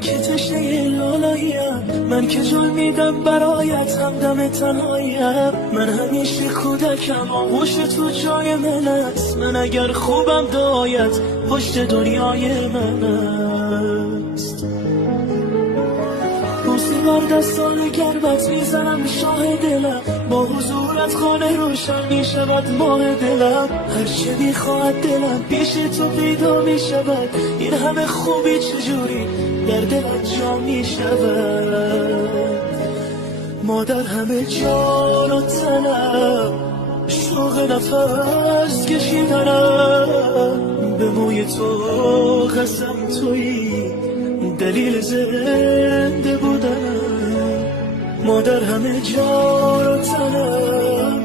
که تشنه لالاییم من که جون میدم برایت همدم تنهاییم من همیشه کودکم آغوش تو جای من است من اگر خوبم دایت پشت دنیای من است موسیقار دستان گربت میزنم شاه دلم با حضورت خانه روشن میشود ماه دلم هرچه میخواهد دلم پیش تو پیدا میشود این همه خوبی چجوری در دلت جا میشود مادر همه جان و تنم شوق نفس کشیدنم به موی تو قسم تویی دلیل زنده بودن مادر همه جان و تنم